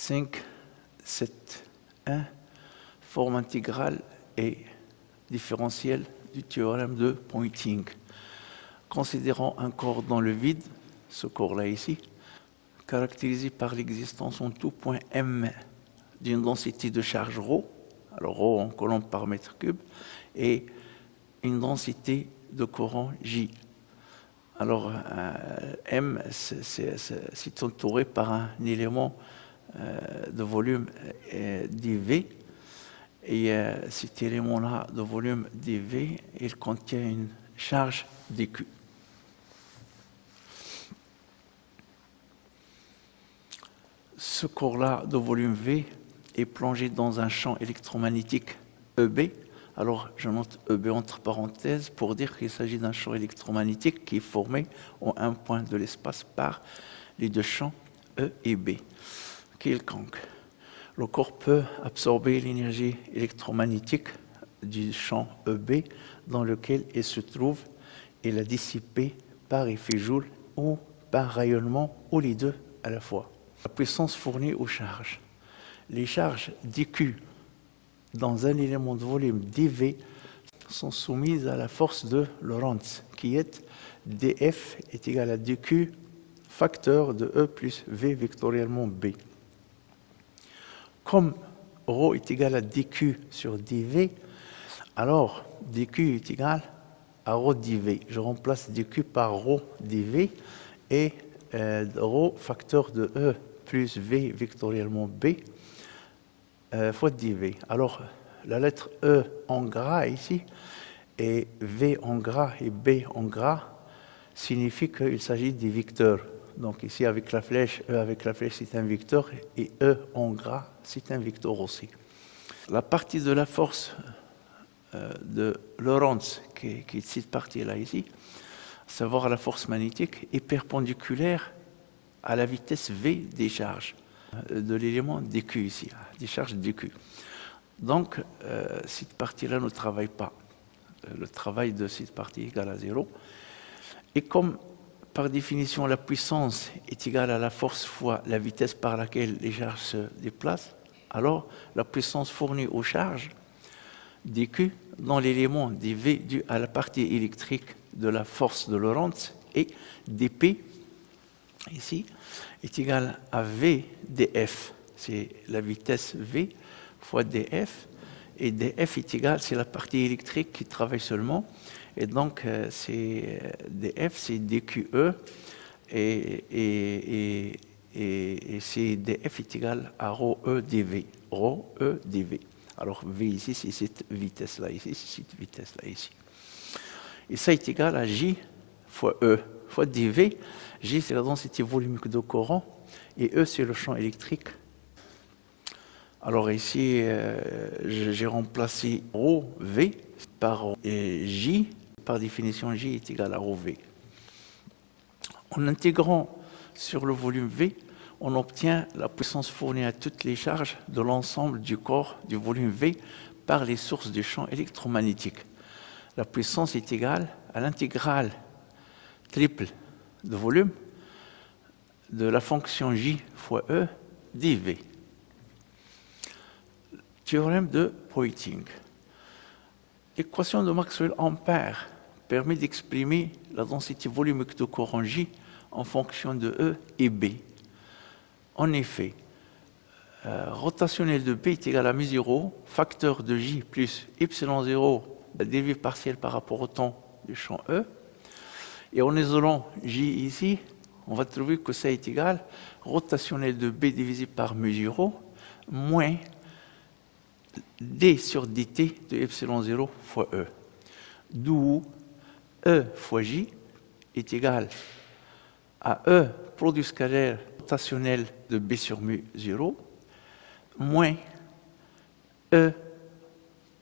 5, 7, 1, forme intégrale et différentielle du théorème de Poynting. Considérons un corps dans le vide, ce corps-là ici, caractérisé par l'existence en tout point M d'une densité de charge ρ, alors ρ en coulomb par mètre cube, et une densité de courant J. Alors, M, c'est entouré par un élément de volume dV, et cet élément-là de volume dV, il contient une charge dQ. Ce corps-là de volume V est plongé dans un champ électromagnétique EB. Alors, je note EB entre parenthèses pour dire qu'il s'agit d'un champ électromagnétique qui est formé en un point de l'espace par les deux champs E et B. Quelconque. Le corps peut absorber l'énergie électromagnétique du champ EB dans lequel il se trouve et la dissiper par effet Joule ou par rayonnement ou les deux à la fois. La puissance fournie aux charges. Les charges dQ dans un élément de volume dV sont soumises à la force de Lorentz, qui est dF est égal à dQ facteur de E plus V vectoriellement B. Comme ρ est égal à dQ sur dV, alors dQ est égal à ρ dV. Je remplace dQ par ρ dV et ρ facteur de E plus V vectoriellement B fois dV. Alors, la lettre E en gras ici, et V en gras et B en gras, signifie qu'il s'agit des vecteurs. Donc ici, avec la flèche, E avec la flèche, c'est un vecteur, et E en gras, c'est un vecteur aussi. La partie de la force de Lorentz, qui est cette partie-là ici, à savoir la force magnétique, est perpendiculaire à la vitesse V des charges de l'élément dQ ici, des charges dQ. Donc, cette partie-là ne travaille pas. Le travail de cette partie est égal à 0. Et comme, par définition, la puissance est égale à la force fois la vitesse par laquelle les charges se déplacent, alors la puissance fournie aux charges dQ dans l'élément dV dû à la partie électrique de la force de Lorentz et dP, ici, est égal à V dF. C'est la vitesse V fois dF. Et dF est égal, c'est la partie électrique qui travaille seulement. Et donc, c'est dF, c'est dQE. Et c'est dF est égal à ρE dV. ρE dV. Alors, V ici, c'est cette vitesse-là ici, c'est cette vitesse-là ici. Et ça est égal à J fois E fois dV. J, c'est la densité volumique de courant, et E, c'est le champ électrique. Alors ici, j'ai remplacé ρV par J. Par définition, J est égal à ρV. En intégrant sur le volume V, on obtient la puissance fournie à toutes les charges de l'ensemble du corps du volume V par les sources du champ électromagnétique. La puissance est égale à l'intégrale triple de volume de la fonction J fois E dV. Théorème de Poynting. L'équation de Maxwell-Ampère permet d'exprimer la densité volumique de courant J en fonction de E et B. En effet, rotationnel de B est égal à μ0, facteur de J plus ε0, la dV partielle par rapport au temps du champ E. Et en isolant J ici, on va trouver que ça est égal rotationnel de B divisé par μ0 moins d sur dt de ε0 fois E. D'où E fois J est égal à E produit scalaire rotationnel de B sur μ0 moins E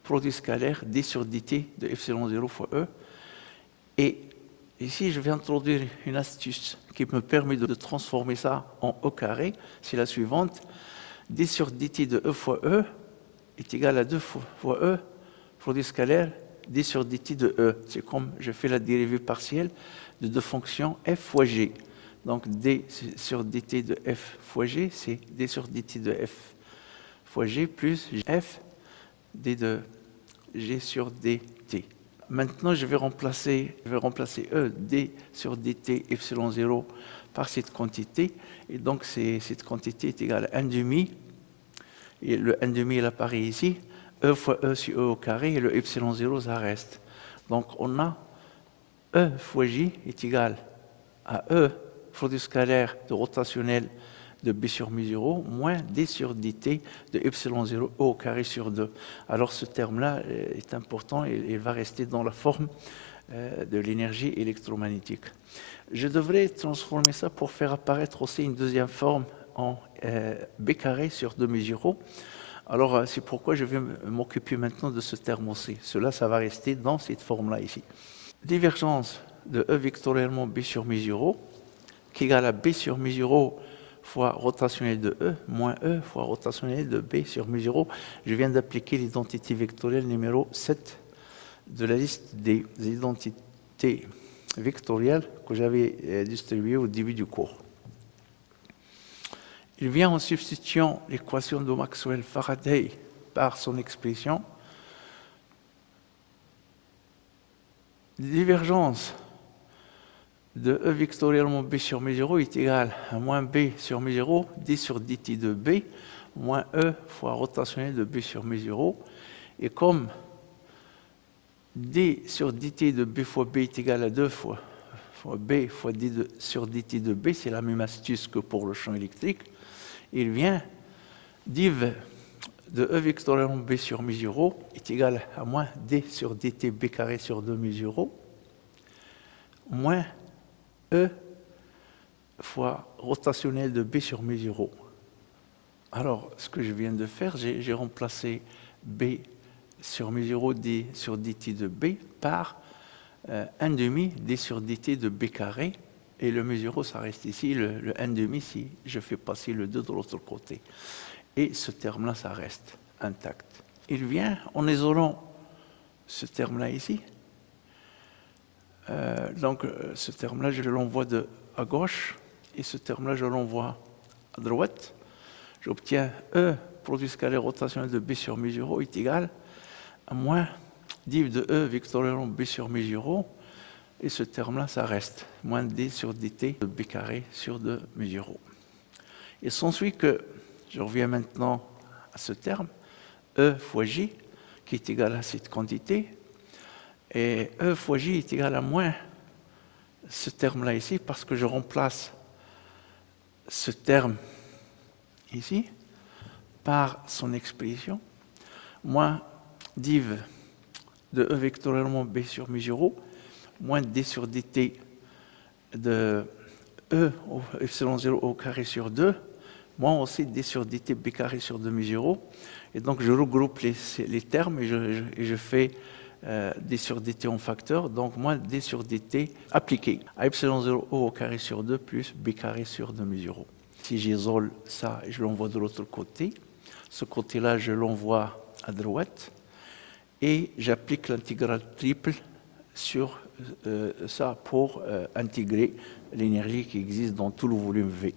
produit scalaire d sur dt de ε0 fois E. Et ici, je vais introduire une astuce qui me permet de transformer ça en E carré. C'est la suivante. d sur dt de E fois E est égal à 2 fois E, produit scalaire, d sur dt de E. C'est comme je fais la dérivée partielle de deux fonctions f fois g. Donc d sur dt de f fois g, c'est d sur dt de f fois g plus f d de g sur dt. Maintenant, je vais remplacer E, d sur dt epsilon 0 par cette quantité. Et donc, cette quantité est égale à 1 demi. Et le 1 demi, il apparaît ici. E fois E sur E au carré. Et le epsilon 0, ça reste. Donc, on a E fois J est égal à E, produit scalaire de rotationnel de B sur mu0 moins D sur dt de epsilon 0 E au carré sur 2. Alors ce terme-là est important et il va rester dans la forme de l'énergie électromagnétique. Je devrais transformer ça pour faire apparaître aussi une deuxième forme en B carré sur 2 mu0. Alors c'est pourquoi je vais m'occuper maintenant de ce terme aussi. Cela, ça va rester dans cette forme-là ici. Divergence de E vectoriellement B sur mu0 qui est égal à B sur mu0 fois rotationnel de E, moins E fois rotationnel de B sur mu0. Je viens d'appliquer l'identité vectorielle numéro 7 de la liste des identités vectorielles que j'avais distribuées au début du cours. Il vient en substituant l'équation de Maxwell-Faraday par son expression. Divergence de E vectoriellement B sur mu0 est égal à moins B sur mu0, D sur dt de B, moins E fois rotationnel de B sur mu0. Et comme D sur dt de B fois B est égal à 2 fois B fois D sur dt de B, c'est la même astuce que pour le champ électrique, il vient div de E vectoriellement B sur mu0 est égal à moins D sur dt B carré sur 2 mu0, moins E fois rotationnel de B sur mu0. Alors, ce que je viens de faire, j'ai remplacé B sur mu0 D sur dt de B par 1 demi D sur dt de B carré. Et le mu0, ça reste ici, le 1 demi si je fais passer le 2 de l'autre côté. Et ce terme-là, ça reste intact. Il vient en isolant ce terme-là ici. Donc, ce terme-là, je l'envoie à gauche, et ce terme-là, je l'envoie à droite. J'obtiens E, produit scalaire rotationnel de B sur mu0 est égal à moins div de E vectoriellement B sur mu0, et ce terme-là, ça reste moins D sur dt de B carré sur 2 mu0. Il s'ensuit que, je reviens maintenant à ce terme, E fois J, qui est égal à cette quantité, et E fois J est égal à moins ce terme-là ici, parce que je remplace ce terme ici par son expression, moins div de E vectoriellement B sur mu0, moins D sur dt de E au epsilon 0 au carré sur 2, moins aussi D sur dt B carré sur 2 mu0. Et donc je regroupe les termes et je fais D sur dt en facteur, donc moins D sur dt appliqué à epsilon 0 au carré sur 2 plus B carré sur 2 mu0. Si j'isole ça, je l'envoie de l'autre côté. Ce côté-là, je l'envoie à droite. Et j'applique l'intégrale triple sur ça pour intégrer l'énergie qui existe dans tout le volume V.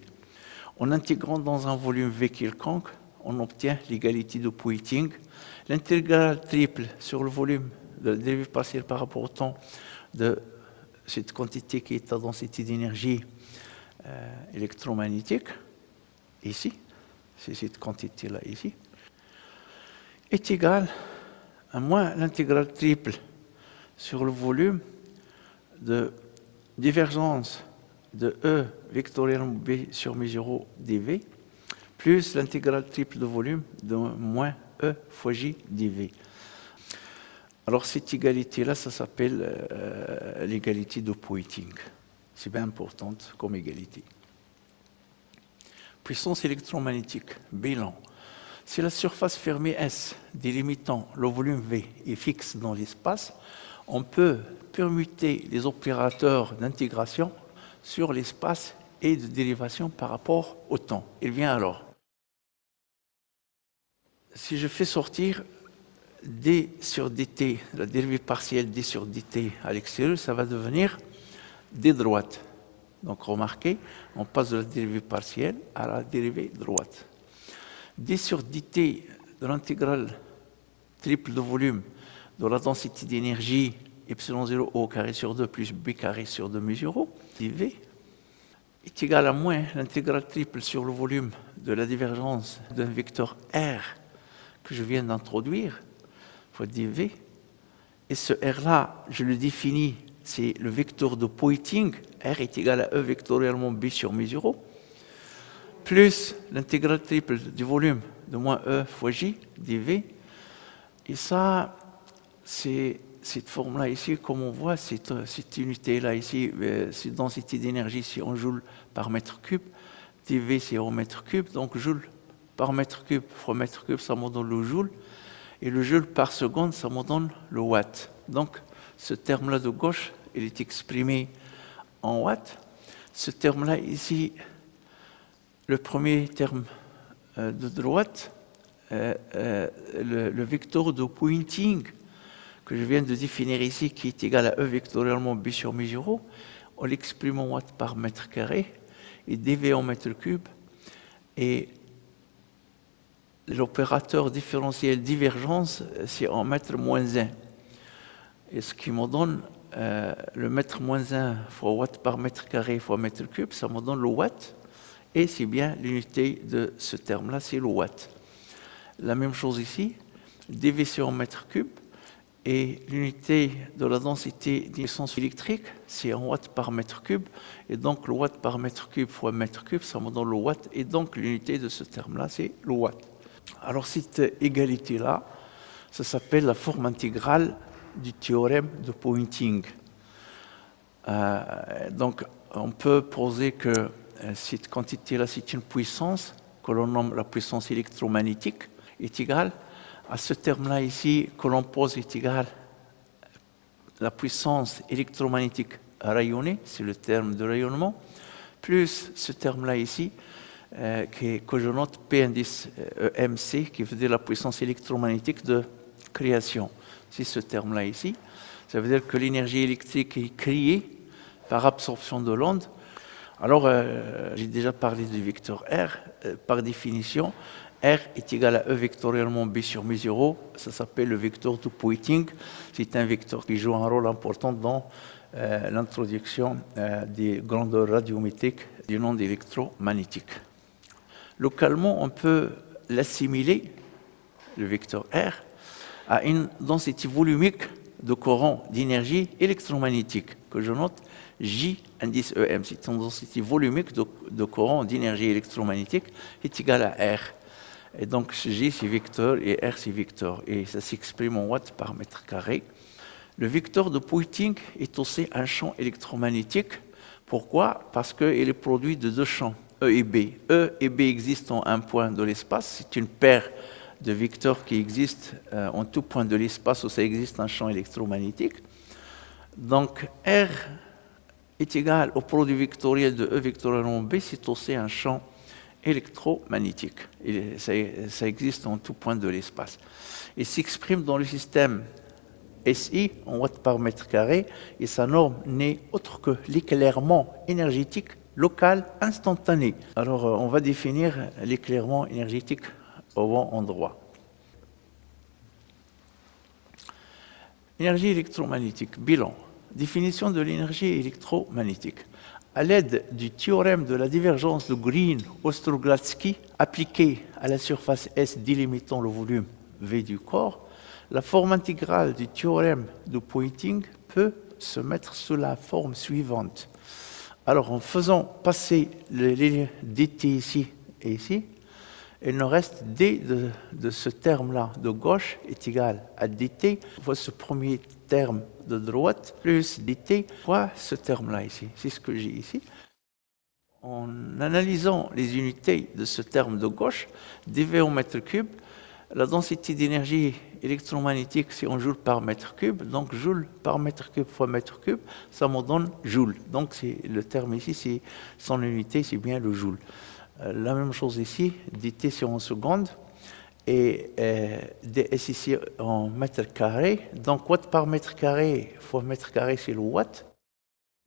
En intégrant dans un volume V quelconque, on obtient l'égalité de Poynting. L'intégrale triple sur le volume de dérivé partiel par rapport au temps de cette quantité qui est à densité d'énergie électromagnétique, ici, c'est cette quantité-là ici, est égale à moins l'intégrale triple sur le volume de divergence de E vectoriellement B sur mu0 dV plus l'intégrale triple de volume de moins E fois J dV. Alors cette égalité-là, ça s'appelle l'égalité de Poynting. C'est bien importante comme égalité. Puissance électromagnétique, bilan. Si la surface fermée S délimitant le volume V est fixe dans l'espace, on peut permuter les opérateurs d'intégration sur l'espace et de dérivation par rapport au temps. Il vient alors. Si je fais sortir d sur dt, la dérivée partielle d sur dt à l'extérieur, ça va devenir d droite. Donc remarquez, on passe de la dérivée partielle à la dérivée droite. d sur dt de l'intégrale triple de volume de la densité d'énergie epsilon0 au carré sur 2 plus b carré sur 2 mu 0 dv est égal à moins l'intégrale triple sur le volume de la divergence d'un vecteur R que je viens d'introduire, fois dv. Et ce R-là, je le définis, c'est le vecteur de Poynting. R est égal à E vectoriellement B sur mu 0, plus l'intégrale triple du volume de moins E fois J dv. Et ça, c'est cette forme-là ici, comme on voit, cette unité-là ici, cette densité d'énergie, c'est en joules par mètre cube. dv, c'est en mètre cube. Donc, joule par mètre cube fois mètre cube, ça me donne le joule. Et le joule par seconde, ça me donne le watt. Donc, ce terme-là de gauche, il est exprimé en watts. Ce terme-là ici, le premier terme de droite, le vecteur de Poynting que je viens de définir ici, qui est égal à E vectoriellement B sur mu 0, on l'exprime en watts par mètre carré, et dV en mètre cube, et l'opérateur différentiel divergence, c'est en mètre moins 1. Et ce qui me donne le mètre moins 1 fois watt par mètre carré fois mètre cube, ça me donne le watt. Et c'est bien l'unité de ce terme-là, c'est le watt. La même chose ici, dV c'est en mètre cube. Et l'unité de la densité d'essence électrique, c'est en watts par mètre cube. Et donc le watt par mètre cube fois mètre cube, ça me donne le watt. Et donc l'unité de ce terme-là, c'est le watt. Alors cette égalité-là, ça s'appelle la forme intégrale du théorème de Poynting. Donc on peut poser que cette quantité-là, c'est une puissance que l'on nomme la puissance électromagnétique, est égale à ce terme-là ici que l'on pose est égal à la puissance électromagnétique rayonnée, c'est le terme de rayonnement, plus ce terme-là ici, que je note P indice EMC, qui veut dire la puissance électromagnétique de création. C'est ce terme-là ici. Ça veut dire que l'énergie électrique est créée par absorption de l'onde. Alors, j'ai déjà parlé du vecteur R. Par définition, R est égal à E vectoriellement B sur mu 0. Ça s'appelle le vecteur de Poynting. C'est un vecteur qui joue un rôle important dans l'introduction des grandeurs radiométriques du monde électromagnétique. Localement, on peut l'assimiler, le vecteur R, à une densité volumique de courant d'énergie électromagnétique, que je note J indice EM. C'est une densité volumique de courant d'énergie électromagnétique est égale à R. Et donc J c'est vecteur et R c'est vecteur. Et ça s'exprime en watts par mètre carré. Le vecteur de Poynting est aussi un champ électromagnétique. Pourquoi? Parce qu'il est produit de deux champs, E et B. E et B existent en un point de l'espace. C'est une paire de vecteurs qui existent en tout point de l'espace où ça existe un champ électromagnétique. Donc R est égal au produit vectoriel de E vectoriellement B, c'est aussi un champ électromagnétique. Et ça existe en tout point de l'espace. Il s'exprime dans le système SI en watts par mètre carré, et sa norme n'est autre que l'éclairement énergétique local instantané. Alors, on va définir l'éclairement énergétique au bon endroit. Énergie électromagnétique, bilan. Définition de l'énergie électromagnétique. À l'aide du théorème de la divergence de Green-Ostrogladsky appliqué à la surface S délimitant le volume V du corps, la forme intégrale du théorème de Poynting peut se mettre sous la forme suivante. Alors, en faisant passer les dt ici et ici, il nous reste d de ce terme-là de gauche est égal à dt fois ce premier terme de droite plus dt fois ce terme-là ici. C'est ce que j'ai ici. En analysant les unités de ce terme de gauche, dV en mètre cube, la densité d'énergie électromagnétique, c'est en joule par mètre cube. Donc, joule par mètre cube fois mètre cube, ça me donne joule. Donc, le terme ici, son unité, c'est bien le joule. La même chose ici, dt c'est en secondes, et ds ici en mètre carré. Donc, watt par mètre carré fois mètre carré, c'est le watt.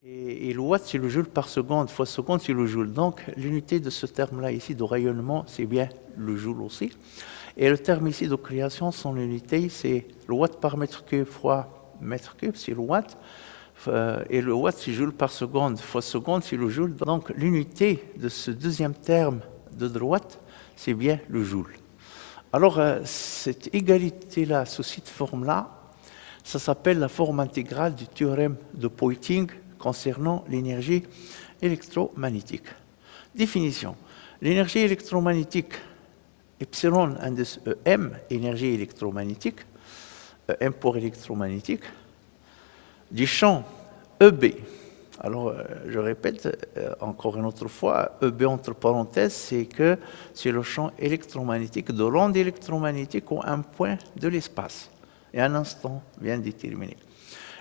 Et le watt, c'est le joule par seconde, fois seconde, c'est le joule. Donc, l'unité de ce terme-là ici, de rayonnement, c'est bien le joule aussi. Et le terme ici de création, son unité, c'est le watt par mètre cube fois mètre cube, c'est le watt. Et le watt, c'est joule par seconde, fois seconde, c'est le joule. Donc, l'unité de ce deuxième terme de droite, c'est bien le joule. Alors, cette égalité-là, sous cette forme-là, ça s'appelle la forme intégrale du théorème de Poynting concernant l'énergie électromagnétique. Définition. L'énergie électromagnétique, epsilon indice EM, énergie électromagnétique, EM pour électromagnétique, du champ EB. Alors, je répète encore une autre fois, EB entre parenthèses, c'est le champ électromagnétique de l'onde électromagnétique ou un point de l'espace et un instant bien déterminé.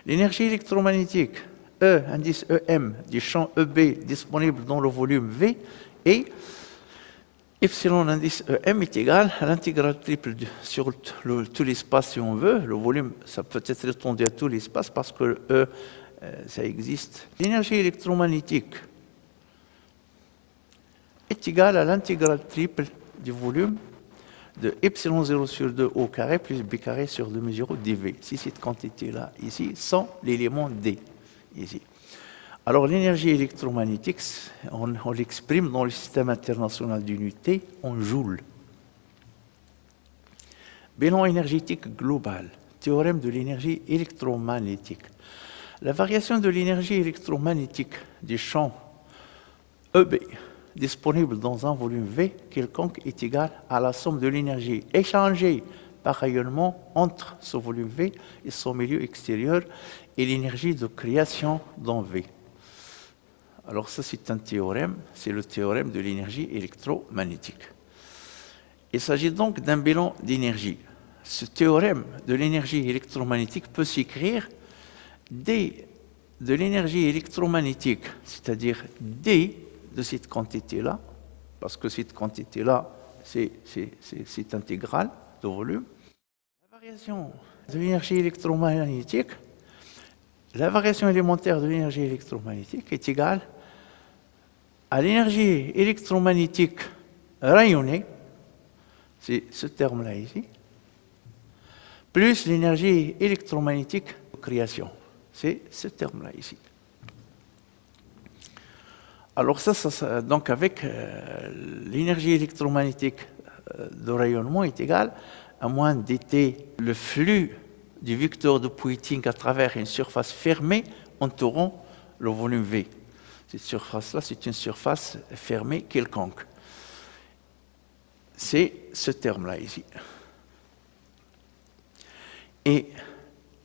L'énergie électromagnétique, E, indice EM, du champ EB disponible dans le volume V, et epsilon indice EM est égal à l'intégrale triple sur tout l'espace si on veut. Le volume, ça peut être étendu à tout l'espace parce que E, ça existe. L'énergie électromagnétique est égale à l'intégrale triple du volume de epsilon 0 sur 2 au carré plus b carré sur 2 mesure dv. Si cette quantité-là, ici, sans l'élément d, ici. Alors, l'énergie électromagnétique, on l'exprime dans le système international d'unité en joules. Bilan énergétique global, théorème de l'énergie électromagnétique. La variation de l'énergie électromagnétique du champ EB disponible dans un volume V quelconque est égale à la somme de l'énergie échangée par rayonnement entre ce volume V et son milieu extérieur et l'énergie de création dans V. Alors ça, c'est un théorème, c'est le théorème de l'énergie électromagnétique. Il s'agit donc d'un bilan d'énergie. Ce théorème de l'énergie électromagnétique peut s'écrire D de l'énergie électromagnétique, c'est-à-dire D de cette quantité-là, parce que cette quantité-là, c'est intégral de volume. La variation de l'énergie électromagnétique, la variation élémentaire de l'énergie électromagnétique est égale à l'énergie électromagnétique rayonnée, c'est ce terme-là ici, plus l'énergie électromagnétique de création, c'est ce terme-là ici. Alors ça donc avec l'énergie électromagnétique de rayonnement est égale à moins dt le flux du vecteur de Poynting à travers une surface fermée entourant le volume V. Cette surface-là, c'est une surface fermée quelconque. C'est ce terme-là ici. Et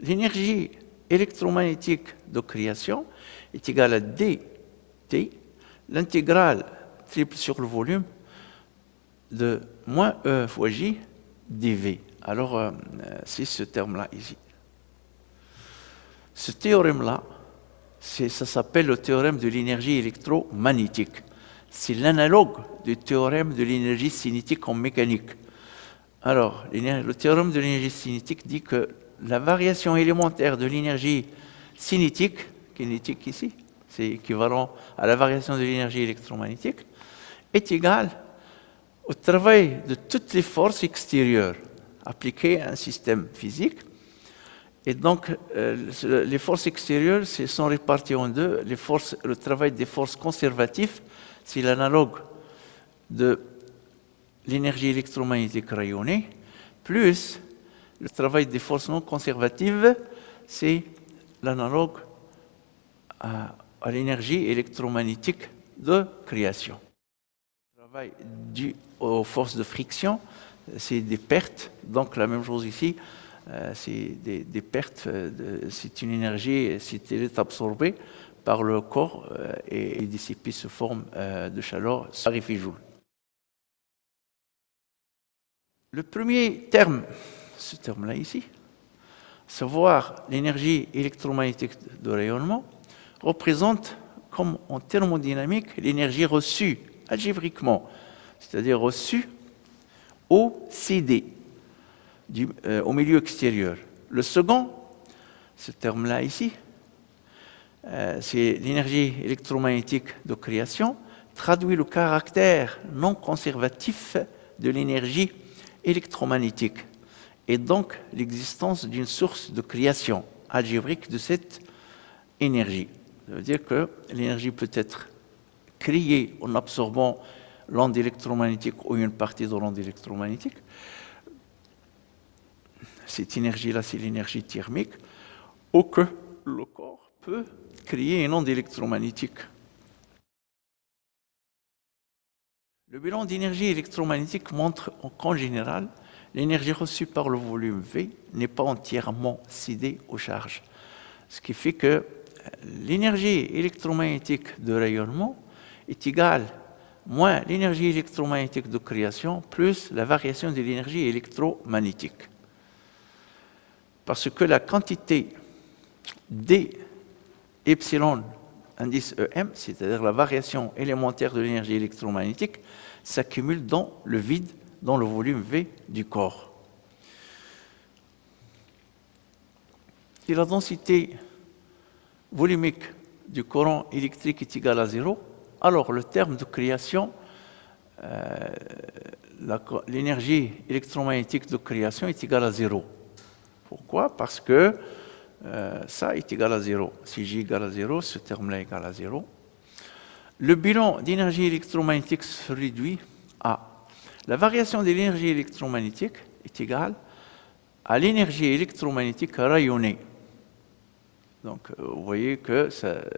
l'énergie électromagnétique de création est égale à dt, l'intégrale triple sur le volume de moins E fois J dV. Alors, c'est ce terme-là ici. Ce théorème-là, ça s'appelle le théorème de l'énergie électromagnétique. C'est l'analogue du théorème de l'énergie cinétique en mécanique. Alors, le théorème de l'énergie cinétique dit que la variation élémentaire de l'énergie cinétique, kinétique ici, c'est équivalent à la variation de l'énergie électromagnétique, est égale au travail de toutes les forces extérieures appliquées à un système physique. Et donc, les forces extérieures sont réparties en deux. Le travail des forces conservatives, c'est l'analogue de l'énergie électromagnétique rayonnée, plus le travail des forces non conservatives, c'est l'analogue à l'énergie électromagnétique de création. Le travail dû aux forces de friction, c'est des pertes. Donc la même chose ici, c'est des pertes, c'est une énergie, si elle est absorbée par le corps et dissipée sous forme de chaleur, ça arrive joule. Le premier terme, ce terme-là ici, savoir l'énergie électromagnétique de rayonnement, représente comme en thermodynamique l'énergie reçue algébriquement, c'est-à-dire reçue au CD, au milieu extérieur. Le second, ce terme-là ici, c'est l'énergie électromagnétique de création, traduit le caractère non conservatif de l'énergie électromagnétique et donc l'existence d'une source de création algébrique de cette énergie. Ça veut dire que l'énergie peut être créée en absorbant l'onde électromagnétique ou une partie de l'onde électromagnétique. Cette énergie-là, c'est l'énergie thermique, ou que le corps peut créer une onde électromagnétique. Le bilan d'énergie électromagnétique montre qu'en général, l'énergie reçue par le volume V n'est pas entièrement cédée aux charges. Ce qui fait que l'énergie électromagnétique de rayonnement est égale moins l'énergie électromagnétique de création plus la variation de l'énergie électromagnétique. Parce que la quantité d epsilon indice EM, c'est-à-dire la variation élémentaire de l'énergie électromagnétique, s'accumule dans le vide, dans le volume V du corps. Si la densité volumique du courant électrique est égale à 0, alors le terme de création, l'énergie électromagnétique de création est égale à 0. Pourquoi? Parce que ça est égal à 0. Si J égale à 0, ce terme-là est égal à 0. Le bilan d'énergie électromagnétique se réduit à la variation de l'énergie électromagnétique est égale à l'énergie électromagnétique rayonnée. Donc, vous voyez que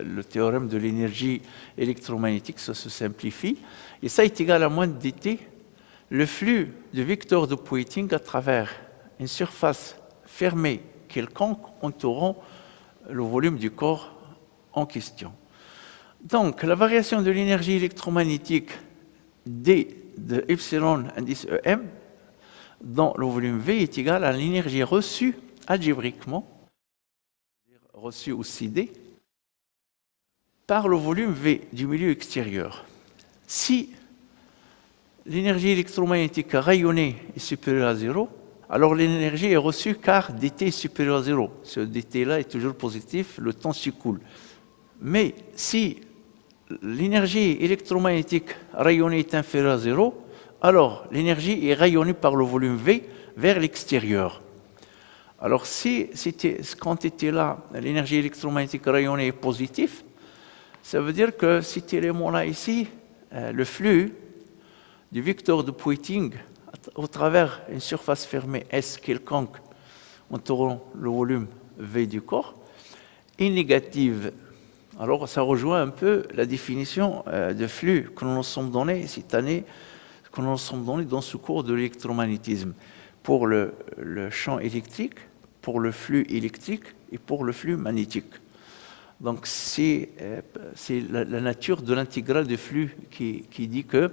le théorème de l'énergie électromagnétique, ça se simplifie. Et ça est égal à moins dt, le flux de vecteur de Poynting à travers une surface fermée quelconque entourant le volume du corps en question. Donc, la variation de l'énergie électromagnétique d de epsilon indice EM dans le volume V est égale à l'énergie reçue algébriquement, reçue ou cédée, par le volume V du milieu extérieur. Si l'énergie électromagnétique rayonnée est supérieure à 0, alors l'énergie est reçue car dt est supérieur à 0. Ce dt-là est toujours positif, le temps s'écoule. Mais si l'énergie électromagnétique rayonnée est inférieure à 0, alors l'énergie est rayonnée par le volume V vers l'extérieur. Alors si cette quantité-là, l'énergie électromagnétique rayonnée est positive, ça veut dire que cet élément-là ici, le flux du vecteur de Poynting au travers une surface fermée S quelconque entourant le volume V du corps est négative. Alors ça rejoint un peu la définition de flux que nous nous sommes donnée cette année, que nous nous sommes donnée dans ce cours de l'électromagnétisme pour le champ électrique, pour le flux électrique et pour le flux magnétique. Donc c'est la nature de l'intégrale de flux qui dit que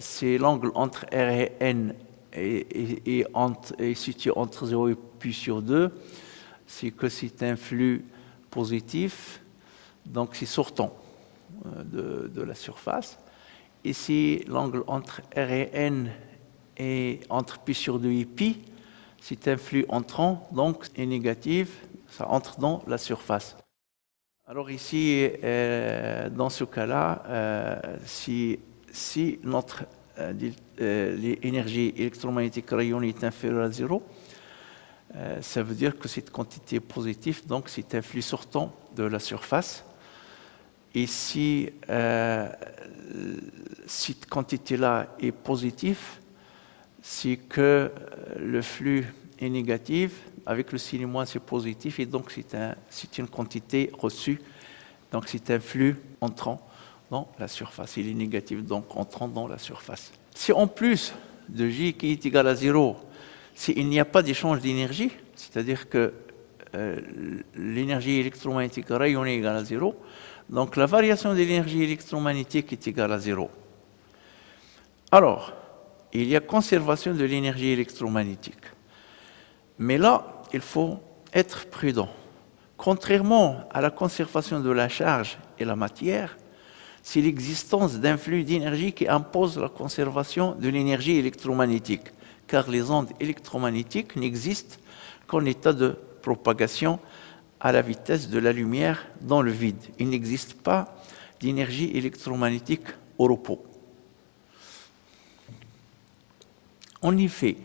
c'est l'angle entre R et N est situé entre 0 et pi sur 2, c'est que c'est un flux positif, donc c'est sortant de la surface. Et si l'angle entre R et N est entre pi sur 2 et pi, c'est un flux entrant, donc est négatif, ça entre dans la surface. Alors ici, dans ce cas-là, si notre l'énergie électromagnétique rayonnée est inférieure à 0, ça veut dire que cette quantité est positive, donc c'est un flux sortant de la surface. Et si cette quantité-là est positive, c'est que le flux est négatif, avec le signe moins c'est positif, et donc c'est une quantité reçue, donc c'est un flux entrant dans la surface. Il est négatif, donc entrant dans la surface. Si en plus de J qui est égal à 0, s'il n'y a pas d'échange d'énergie, c'est-à-dire que l'énergie électromagnétique rayonnée est égale à 0, donc la variation de l'énergie électromagnétique est égale à 0. Alors, il y a conservation de l'énergie électromagnétique. Mais là, il faut être prudent. Contrairement à la conservation de la charge et la matière, c'est l'existence d'un flux d'énergie qui impose la conservation de l'énergie électromagnétique, car les ondes électromagnétiques n'existent qu'en état de propagation à la vitesse de la lumière dans le vide. Il n'existe pas d'énergie électromagnétique au repos. En effet,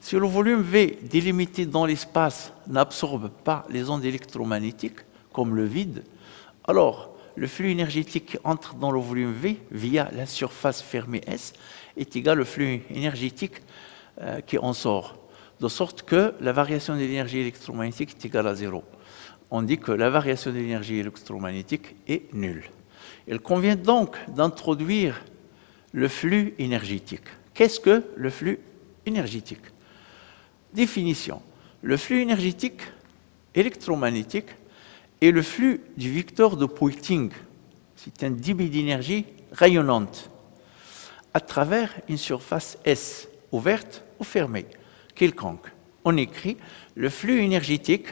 si le volume V délimité dans l'espace n'absorbe pas les ondes électromagnétiques, comme le vide, alors le flux énergétique qui entre dans le volume V via la surface fermée S est égal au flux énergétique qui en sort, de sorte que la variation de l'énergie électromagnétique est égale à 0. On dit que la variation de l'énergie électromagnétique est nulle. Il convient donc d'introduire le flux énergétique. Qu'est-ce que le flux énergétique? Définition. Le flux énergétique électromagnétique est le flux du vecteur de Poynting. C'est un débit d'énergie rayonnante à travers une surface S, ouverte ou fermée, quelconque. On écrit le flux énergétique,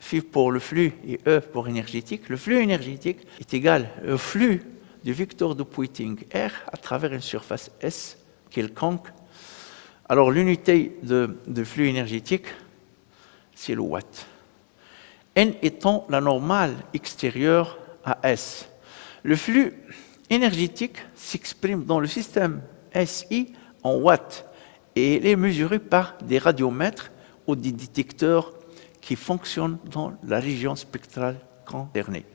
Phi pour le flux et E pour énergétique. Le flux énergétique est égal au flux du vecteur de Poynting R à travers une surface S quelconque. Alors l'unité de flux énergétique, c'est le watt. N étant la normale extérieure à S. Le flux énergétique s'exprime dans le système SI en watts et il est mesuré par des radiomètres ou des détecteurs qui fonctionnent dans la région spectrale concernée.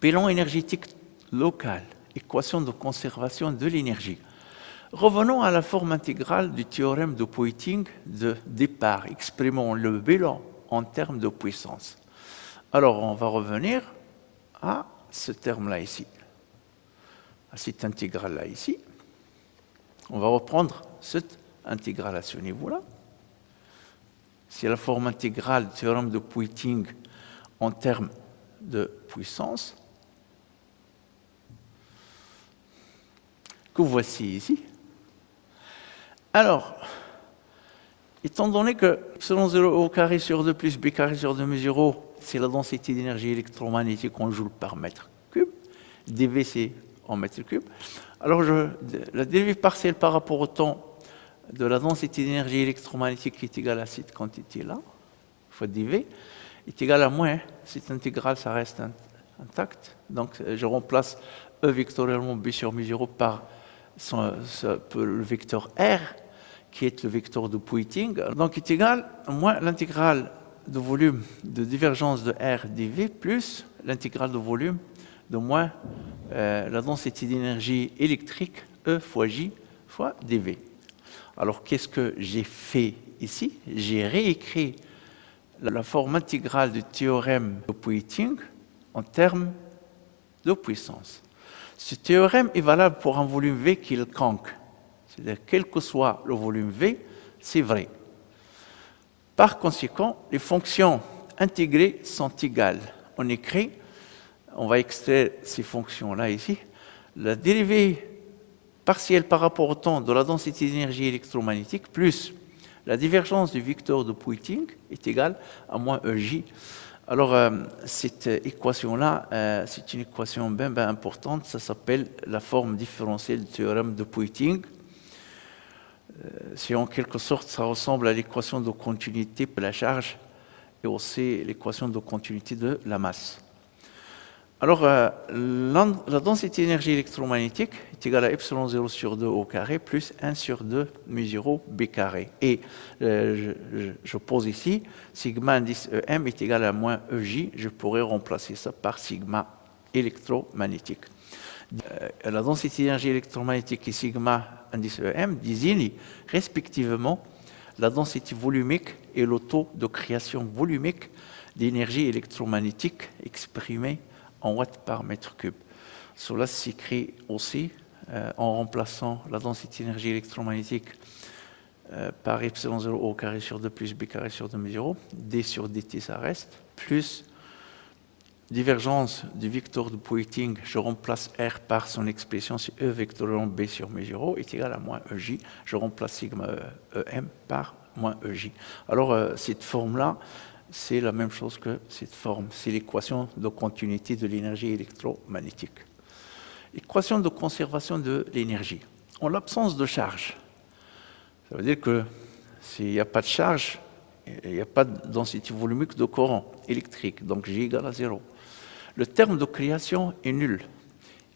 Bilan énergétique local, équation de conservation de l'énergie. Revenons à la forme intégrale du théorème de Poynting de départ. Exprimons le bilan en termes de puissance. Alors, on va revenir à ce terme-là ici, à cette intégrale-là ici. On va reprendre cette intégrale à ce niveau-là. C'est la forme intégrale du théorème de Poynting en termes de puissance, que voici ici. Alors, étant donné que selon 0 au carré sur 2 plus b carré sur 2 mu 0, c'est la densité d'énergie électromagnétique en joule par mètre cube, dV c'est en mètre cube, alors la dérivée partielle par rapport au temps de la densité d'énergie électromagnétique qui est égale à cette quantité-là, fois dV, est égale à moins, cette intégrale, ça reste intact. Donc je remplace E vectoriellement B sur mu 0 par le vecteur R, qui est le vecteur de Poynting. Donc est égal à moins l'intégrale de volume de divergence de R dV plus l'intégrale de volume de moins la densité d'énergie électrique E fois J fois dV. Alors qu'est-ce que j'ai fait ici? J'ai réécrit la forme intégrale du théorème de Poynting en termes de puissance. Ce théorème est valable pour un volume V quelconque. C'est-à-dire, quel que soit le volume V, c'est vrai. Par conséquent, les fonctions intégrées sont égales. On écrit, on va extraire ces fonctions-là ici, la dérivée partielle par rapport au temps de la densité d'énergie électromagnétique plus la divergence du vecteur de Poynting est égale à moins EJ. Alors, cette équation-là, c'est une équation bien importante, ça s'appelle la forme différentielle du théorème de Poynting. C'est en quelque sorte, ça ressemble à l'équation de continuité de la charge et aussi l'équation de continuité de la masse. Alors, la densité d'énergie électromagnétique est égale à epsilon 0 sur 2 au carré plus 1 sur 2 mu 0 b carré. Et je pose ici, sigma indice EM est égal à moins EJ. Je pourrais remplacer ça par sigma électromagnétique. La densité d'énergie électromagnétique et sigma indice EM désignent respectivement la densité volumique et le taux de création volumique d'énergie électromagnétique exprimée en watts par mètre cube. Cela s'écrit aussi en remplaçant la densité d'énergie électromagnétique par epsilon 0 au carré sur 2 plus b carré sur 2 mu 0, d sur dt ça reste, plus divergence du vecteur de Poynting, je remplace R par son expression, c'est E vectoriellement B sur mu 0 est égal à moins EJ, je remplace sigma EM par moins EJ. Alors cette forme-là, c'est la même chose que cette forme, c'est l'équation de continuité de l'énergie électromagnétique. Équation de conservation de l'énergie. En l'absence de charge, ça veut dire que s'il n'y a pas de charge, il n'y a pas de densité volumique de courant électrique, donc J égale à 0. Le terme de création est nul.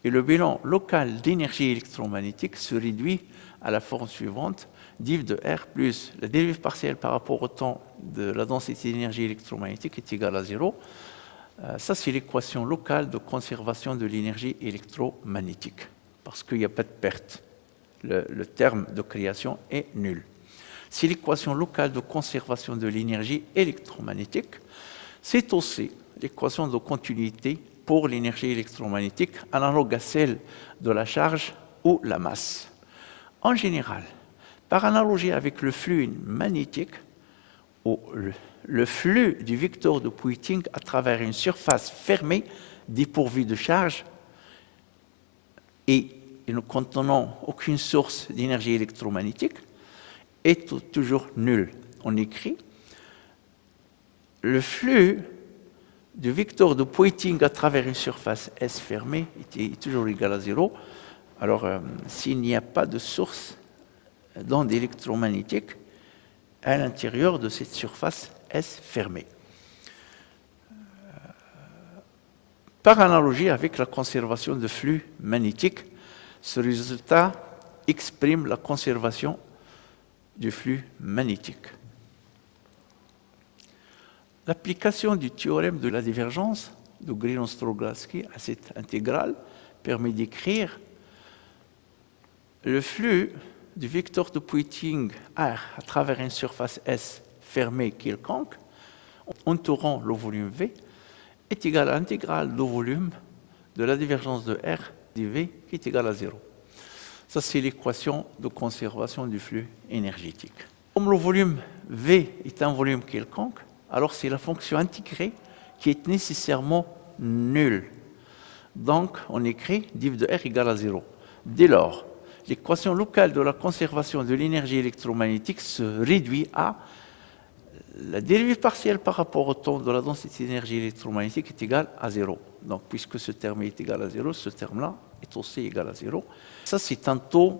Et le bilan local d'énergie électromagnétique se réduit à la forme suivante, div de R plus la dérive partielle par rapport au temps de la densité d'énergie électromagnétique est égale à 0. Ça, c'est l'équation locale de conservation de l'énergie électromagnétique, parce qu'il n'y a pas de perte. Le terme de création est nul. C'est l'équation locale de conservation de l'énergie électromagnétique. C'est aussi l'équation de continuité pour l'énergie électromagnétique, analogue à celle de la charge ou la masse. En général, par analogie avec le flux magnétique, ou le flux du vecteur de Poynting à travers une surface fermée dépourvue de charge et ne contenant aucune source d'énergie électromagnétique est toujours nul. On écrit le flux du vecteur de Poynting à travers une surface S fermée est toujours égal à 0. Alors, s'il n'y a pas de source d'onde électromagnétique à l'intérieur de cette surface S fermée. Par analogie avec la conservation de flux magnétique, ce résultat exprime la conservation du flux magnétique. L'application du théorème de la divergence de Green-Ostroglensky à cette intégrale permet d'écrire le flux du vecteur de Poynting R à travers une surface S fermée quelconque entourant le volume V est égal à l'intégrale du volume de la divergence de R dV qui est égale à 0. Ça, c'est l'équation de conservation du flux énergétique. Comme le volume V est un volume quelconque, alors c'est la fonction intégrée qui est nécessairement nulle. Donc, on écrit div de R égale à 0. Dès lors, l'équation locale de la conservation de l'énergie électromagnétique se réduit à la dérive partielle par rapport au temps de la densité d'énergie électromagnétique est égale à 0. Donc, puisque ce terme est égal à 0, ce terme-là est aussi égal à 0. Ça, c'est un taux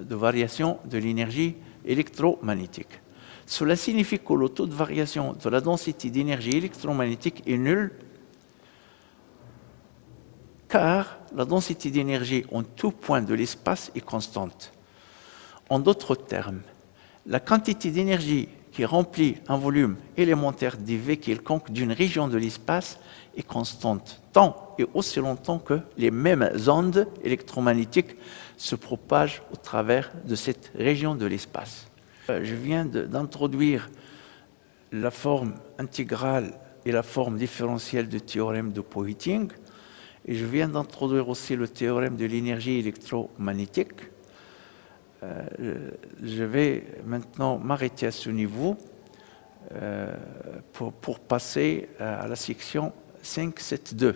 de variation de l'énergie électromagnétique. Cela signifie que le taux de variation de la densité d'énergie électromagnétique est nul, car la densité d'énergie en tout point de l'espace est constante. En d'autres termes, la quantité d'énergie qui remplit un volume élémentaire dV quelconque d'une région de l'espace est constante tant et aussi longtemps que les mêmes ondes électromagnétiques se propagent au travers de cette région de l'espace. Je viens d'introduire la forme intégrale et la forme différentielle du théorème de Poynting, et je viens d'introduire aussi le théorème de l'énergie électromagnétique. Je vais maintenant m'arrêter à ce niveau pour passer à la section 5.7.2.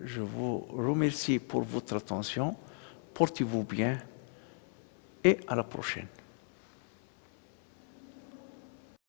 Je vous remercie pour votre attention. Portez-vous bien et à la prochaine.